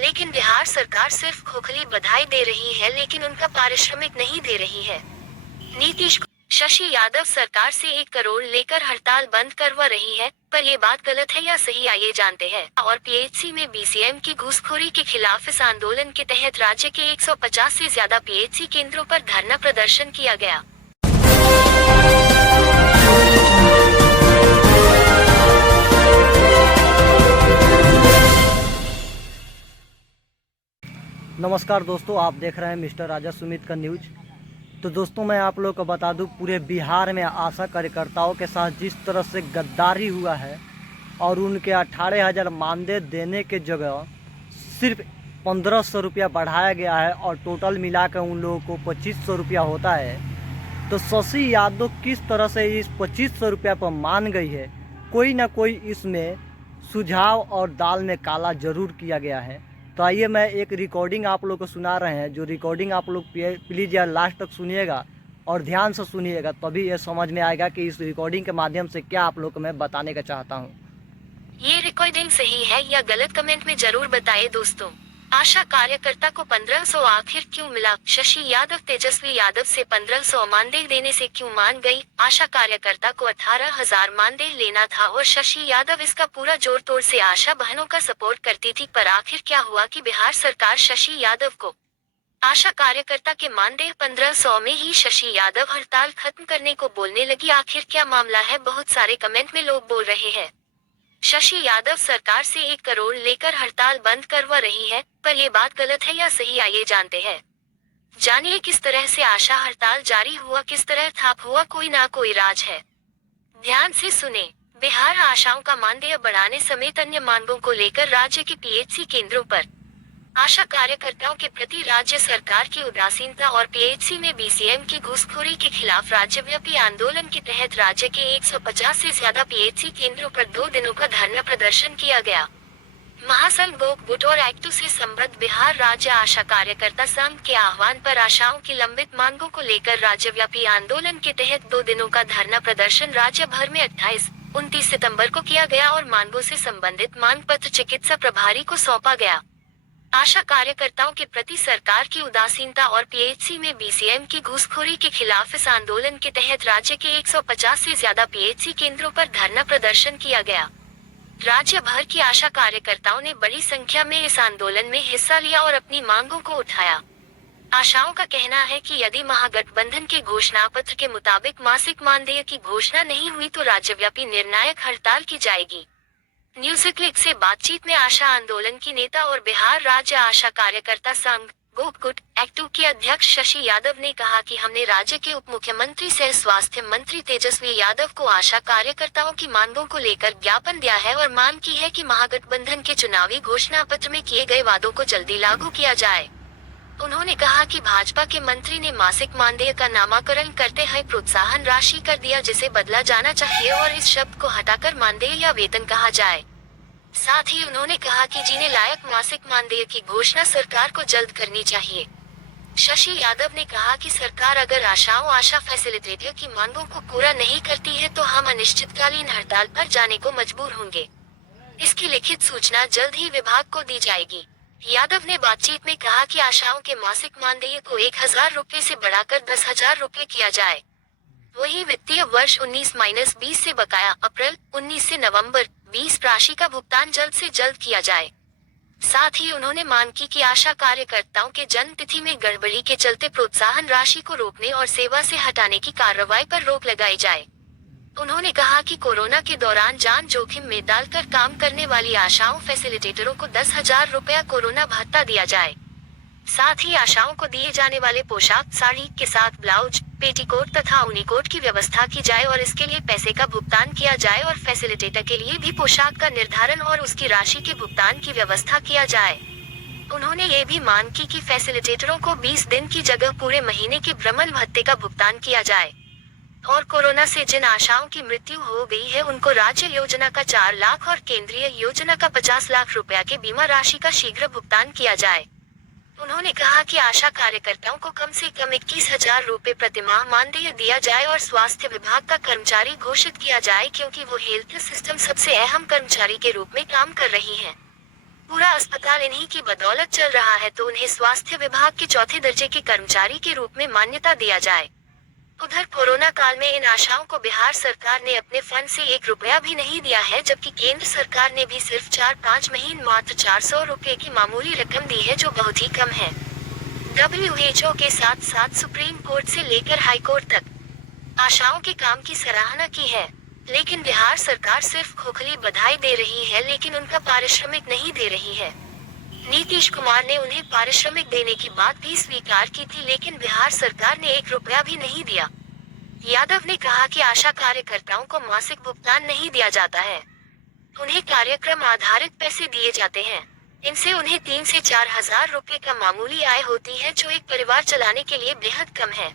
लेकिन बिहार सरकार सिर्फ खोखली बधाई दे रही है, लेकिन उनका पारिश्रमिक नहीं दे रही है। शशि यादव सरकार से 1 करोड़ लेकर हड़ताल बंद करवा रही है, पर ये बात गलत है या सही आइए जानते हैं। और पीएचसी में बीसीएम की घूसखोरी के खिलाफ इस आंदोलन के तहत राज्य के 150 से ज्यादा पीएचसी केंद्रों पर धरना प्रदर्शन किया गया। नमस्कार दोस्तों, आप देख रहे हैं मिस्टर राजा सुमित का न्यूज। तो दोस्तों, मैं आप लोगों को बता दूं, पूरे बिहार में आशा कार्यकर्ताओं के साथ जिस तरह से गद्दारी हुआ है और उनके 18,000 मानदेय देने के जगह सिर्फ 1,500 रुपया बढ़ाया गया है और टोटल मिलाकर उन लोगों को 2,500 रुपया होता है। तो शशि यादव किस तरह से इस 2,500 रुपया पर मान गई है, कोई ना कोई इसमें सुझाव और दाल में काला जरूर किया गया है। तो आइए मैं एक रिकॉर्डिंग आप लोग को सुना रहे हैं, जो रिकॉर्डिंग आप लोग प्लीज़ यार लास्ट तक सुनिएगा और ध्यान से सुनिएगा, तभी ये समझ में आएगा कि इस रिकॉर्डिंग के माध्यम से क्या आप लोग को मैं बताने का चाहता हूँ। ये रिकॉर्डिंग सही है या गलत कमेंट में जरूर बताइए दोस्तों। आशा कार्यकर्ता को 1,500 आखिर क्यों मिला? शशि यादव तेजस्वी यादव से 1,500 मानदेय देने से क्यों मान गई? आशा कार्यकर्ता को 18,000 मानदेय लेना था और शशि यादव इसका पूरा जोर तोड़ से आशा बहनों का सपोर्ट करती थी, पर आखिर क्या हुआ कि बिहार सरकार शशि यादव को आशा कार्यकर्ता के मानदेय 1,500 में ही शशि यादव हड़ताल खत्म करने को बोलने लगी। आखिर क्या मामला है? बहुत सारे कमेंट में लोग बोल रहे हैं शशि यादव सरकार से 1 करोड़ लेकर हड़ताल बंद करवा रही है, पर ये बात गलत है या सही आइए जानते हैं। जानिए किस तरह से आशा हड़ताल जारी हुआ, किस तरह थाप हुआ, कोई ना कोई राज है। ध्यान से सुने। बिहार आशाओं का मानदेय बढ़ाने समेत अन्य मांगों को लेकर राज्य के पीएचसी केंद्रों पर आशा कार्यकर्ताओं के प्रति राज्य सरकार की उदासीनता और पीएचसी में बीसीएम की घूसखोरी के खिलाफ राज्यव्यापी आंदोलन के तहत राज्य के 150 से ज्यादा पीएचसी केंद्रों पर 2 दिनों का धरना प्रदर्शन किया गया। महासंघ गोक गुट और एक्टू से संबद्ध बिहार राज्य आशा कार्यकर्ता संघ के आह्वान पर आशाओं की लंबित मांगों को लेकर राज्यव्यापी आंदोलन के तहत 2 दिनों का धरना प्रदर्शन राज्य भर में 28-29 सितम्बर को किया गया और मांगों से संबंधित मांग पत्र चिकित्सा प्रभारी को सौंपा गया। आशा कार्यकर्ताओं के प्रति सरकार की उदासीनता और पीएचसी में बीसीएम की घूसखोरी के खिलाफ इस आंदोलन के तहत राज्य के 150 से ज्यादा पीएचसी केंद्रों पर धरना प्रदर्शन किया गया। राज्य भर की आशा कार्यकर्ताओं ने बड़ी संख्या में इस आंदोलन में हिस्सा लिया और अपनी मांगों को उठाया। आशाओं का कहना है कि यदि महागठबंधन के घोषणा पत्र के मुताबिक मासिक मानदेय की घोषणा नहीं हुई तो राज्यव्यापी निर्णायक हड़ताल की जाएगी। न्यूज़ क्लिक से बातचीत में आशा आंदोलन की नेता और बिहार राज्य आशा कार्यकर्ता संघ गोक गुट एक्टू के अध्यक्ष शशि यादव ने कहा कि हमने राज्य के उप मुख्यमंत्री सह स्वास्थ्य मंत्री तेजस्वी यादव को आशा कार्यकर्ताओं की मांगों को लेकर ज्ञापन दिया है और मांग की है कि महागठबंधन के चुनावी घोषणा पत्र में किए गए वादों को जल्दी लागू किया जाए। उन्होंने कहा कि भाजपा के मंत्री ने मासिक मानदेय का नामकरण करते हुए प्रोत्साहन राशि कर दिया, जिसे बदला जाना चाहिए और इस शब्द को हटाकर मानदेय या वेतन कहा जाए। साथ ही उन्होंने कहा कि जीने लायक मासिक मानदेय की घोषणा सरकार को जल्द करनी चाहिए। शशि यादव ने कहा कि सरकार अगर आशा फैसिलिटेटर की मांगों को पूरा नहीं करती है तो हम अनिश्चितकालीन हड़ताल पर जाने को मजबूर होंगे। इसकी लिखित सूचना जल्द ही विभाग को दी जाएगी। यादव ने बातचीत में कहा कि आशाओं के मासिक मानदेय को 1,000 रुपए से बढ़ाकर 10,000 रुपए किया जाए। वही वित्तीय वर्ष 19-20 से बकाया अप्रैल 19 से नवंबर 20 राशि का भुगतान जल्द से जल्द किया जाए। साथ ही उन्होंने मांग की कि आशा कार्यकर्ताओं के जन्म तिथि में गड़बड़ी के चलते प्रोत्साहन राशि को रोकने और सेवा से हटाने की कार्रवाई पर रोक लगाई जाए। उन्होंने कहा कि कोरोना के दौरान जान जोखिम में डालकर काम करने वाली आशाओं फैसिलिटेटरों को 10,000 रुपया कोरोना भत्ता दिया जाए। साथ ही आशाओं को दिए जाने वाले पोशाक साड़ी के साथ ब्लाउज, पेटीकोट तथा ऊनीकोट की व्यवस्था की जाए और इसके लिए पैसे का भुगतान किया जाए और फैसिलिटेटर के लिए भी पोशाक का निर्धारण और उसकी राशि के भुगतान की व्यवस्था किया जाए। उन्होंने ये भी मांग की कि फैसिलिटेटरों को 20 दिन की जगह पूरे महीने के भ्रमण भत्ते का भुगतान किया जाए और कोरोना से जिन आशाओं की मृत्यु हो गई है उनको राज्य योजना का 4 लाख और केंद्रीय योजना का 50 लाख रुपया के बीमा राशि का शीघ्र भुगतान किया जाए। उन्होंने कहा कि आशा कार्यकर्ताओं को कम से कम 21,000 रुपए प्रतिमाह मानदेय दिया जाए और स्वास्थ्य विभाग का कर्मचारी घोषित किया जाए, क्योंकि वो हेल्थ सिस्टम सबसे अहम कर्मचारी के रूप में काम कर रही हैं। पूरा अस्पताल इन्हीं की बदौलत चल रहा है, तो उन्हें स्वास्थ्य विभाग के चौथे दर्जे के कर्मचारी के रूप में मान्यता दिया जाए। उधर कोरोना काल में इन आशाओं को बिहार सरकार ने अपने फंड से 1 रुपया भी नहीं दिया है, जबकि केंद्र सरकार ने भी सिर्फ 4-5 महीने मात्र 400 रुपये की मामूली रकम दी है, जो बहुत ही कम है। WHO के साथ साथ सुप्रीम कोर्ट से लेकर हाई कोर्ट तक आशाओं के काम की सराहना की है, लेकिन बिहार सरकार सिर्फ खोखली बधाई दे रही है, लेकिन उनका पारिश्रमिक नहीं दे रही है। नीतीश कुमार ने उन्हें पारिश्रमिक देने की बात भी स्वीकार की थी, लेकिन बिहार सरकार ने 1 रुपया भी नहीं दिया। यादव ने कहा कि आशा कार्यकर्ताओं को मासिक भुगतान नहीं दिया जाता है, उन्हें कार्यक्रम आधारित पैसे दिए जाते हैं। इनसे उन्हें 3 से 4 हजार रुपए का मामूली आय होती है, जो एक परिवार चलाने के लिए बेहद कम है।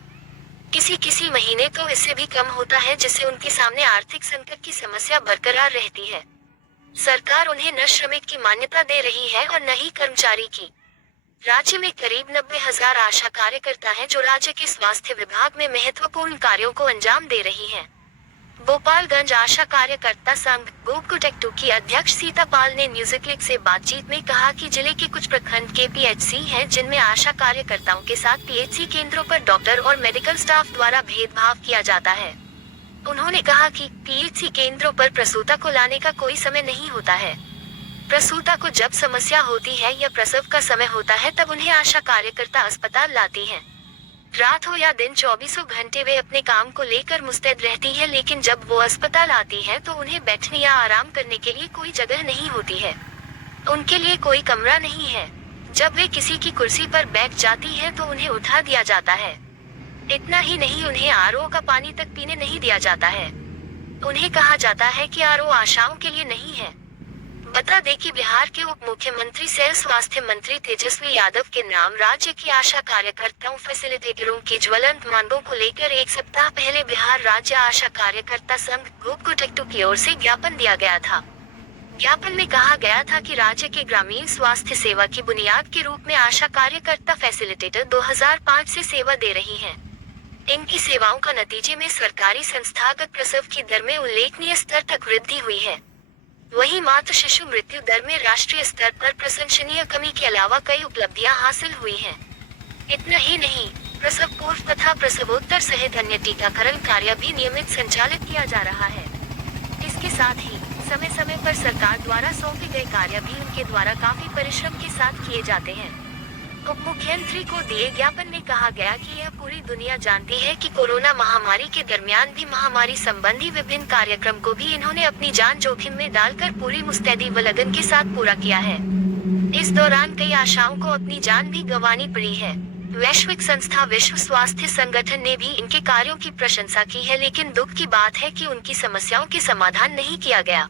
किसी महीने तो इससे भी कम होता है, जिससे उनके सामने आर्थिक संकट की समस्या बरकरार रहती है। सरकार उन्हें न श्रमिक की मान्यता दे रही है और न ही कर्मचारी की। राज्य में करीब 90,000 आशा कार्यकर्ता हैं, जो राज्य के स्वास्थ्य विभाग में महत्वपूर्ण कार्यों को अंजाम दे रही हैं। गोपालगंज आशा कार्यकर्ता संघ गोकुटेक्टू की अध्यक्ष सीता पाल ने न्यूज़क्लिक से बातचीत में कहा कि जिले के कुछ प्रखंड के PHC हैं, जिनमें आशा कार्यकर्ताओं के साथ PHC केंद्रों पर डॉक्टर और मेडिकल स्टाफ द्वारा भेदभाव किया जाता है। उन्होंने कहा कि PHC केंद्रों पर प्रसूता को लाने का कोई समय नहीं होता है। प्रसूता को जब समस्या होती है या प्रसव का समय होता है, तब उन्हें आशा कार्यकर्ता अस्पताल लाती हैं। रात हो या दिन 24 घंटे वे अपने काम को लेकर मुस्तैद रहती है, लेकिन जब वो अस्पताल आती है तो उन्हें बैठने या आराम करने के लिए कोई जगह नहीं होती है। उनके लिए कोई कमरा नहीं है। जब वे किसी की कुर्सी पर बैठ जाती है तो उन्हें उठा दिया जाता है। इतना ही नहीं, उन्हें RO का पानी तक पीने नहीं दिया जाता है। उन्हें कहा जाता है कि RO आशाओं के लिए नहीं है। बता दें कि बिहार के उप मुख्यमंत्री सह स्वास्थ्य मंत्री तेजस्वी यादव के नाम राज्य की आशा कार्यकर्ताओं फैसिलिटेटरों की ज्वलंत मांगों को लेकर 1 सप्ताह पहले बिहार राज्य आशा कार्यकर्ता संघ गोकुटेक्टू की ओर से ज्ञापन दिया गया था। ज्ञापन में कहा गया था कि राज्य के ग्रामीण स्वास्थ्य सेवा की बुनियाद के रूप में आशा कार्यकर्ता फैसिलिटेटर 2005 से सेवा दे रही हैं। इनकी सेवाओं का नतीजे में सरकारी संस्थागत प्रसव की दर में उल्लेखनीय स्तर तक वृद्धि हुई है। वहीं मातृ शिशु मृत्यु दर में राष्ट्रीय स्तर पर प्रशंसनीय कमी के अलावा कई उपलब्धियां हासिल हुई हैं। इतना ही नहीं, प्रसव पूर्व तथा प्रसवोत्तर सहित अन्य टीकाकरण कार्य भी नियमित संचालित किया जा रहा है। इसके साथ ही समय समय पर सरकार द्वारा सौंपे गए कार्य भी उनके द्वारा काफी परिश्रम के साथ किए जाते हैं। उप मुख्यमंत्री को दिए ज्ञापन में कहा गया कि यह पूरी दुनिया जानती है कि कोरोना महामारी के दरमियान भी महामारी संबंधी विभिन्न कार्यक्रम को भी इन्होंने अपनी जान जोखिम में डालकर पूरी मुस्तैदी व लगन के साथ पूरा किया है। इस दौरान कई आशाओं को अपनी जान भी गंवानी पड़ी है। वैश्विक संस्था विश्व स्वास्थ्य संगठन ने भी इनके कार्यों की प्रशंसा की है, लेकिन दुख की बात है कि उनकी समस्याओं के समाधान नहीं किया गया।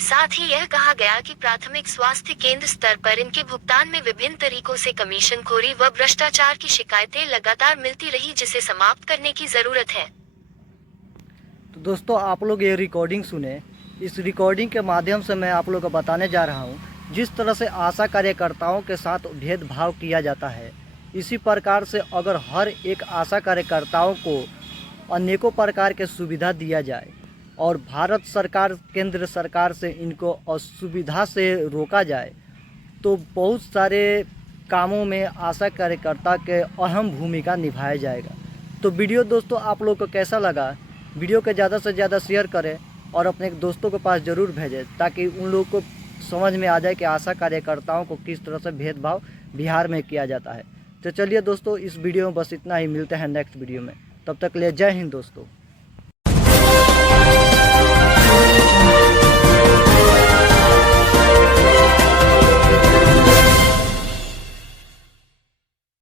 साथ ही यह कहा गया कि प्राथमिक स्वास्थ्य केंद्र स्तर पर इनके भुगतान में विभिन्न तरीकों से कमीशनखोरी व भ्रष्टाचार की शिकायतें लगातार मिलती रही, जिसे समाप्त करने की जरूरत है। तो दोस्तों, आप लोग ये रिकॉर्डिंग सुने। इस रिकॉर्डिंग के माध्यम से मैं आप लोग को बताने जा रहा हूँ, जिस तरह से आशा कार्यकर्ताओं के साथ भेदभाव किया जाता है, इसी प्रकार से अगर हर एक आशा कार्यकर्ताओं को अनेकों प्रकार के सुविधा दिया जाए और भारत सरकार केंद्र सरकार से इनको असुविधा से रोका जाए, तो बहुत सारे कामों में आशा कार्यकर्ता के अहम भूमिका निभाया जाएगा। तो वीडियो दोस्तों आप लोग को कैसा लगा, वीडियो को ज़्यादा से ज़्यादा शेयर करें और अपने दोस्तों के पास ज़रूर भेजें, ताकि उन लोगों को समझ में आ जाए कि आशा कार्यकर्ताओं को किस तरह से भेदभाव बिहार में किया जाता है। तो चलिए दोस्तों, इस वीडियो में बस इतना ही। मिलते हैं नेक्स्ट वीडियो में, तब तक ले जय हिंद दोस्तों।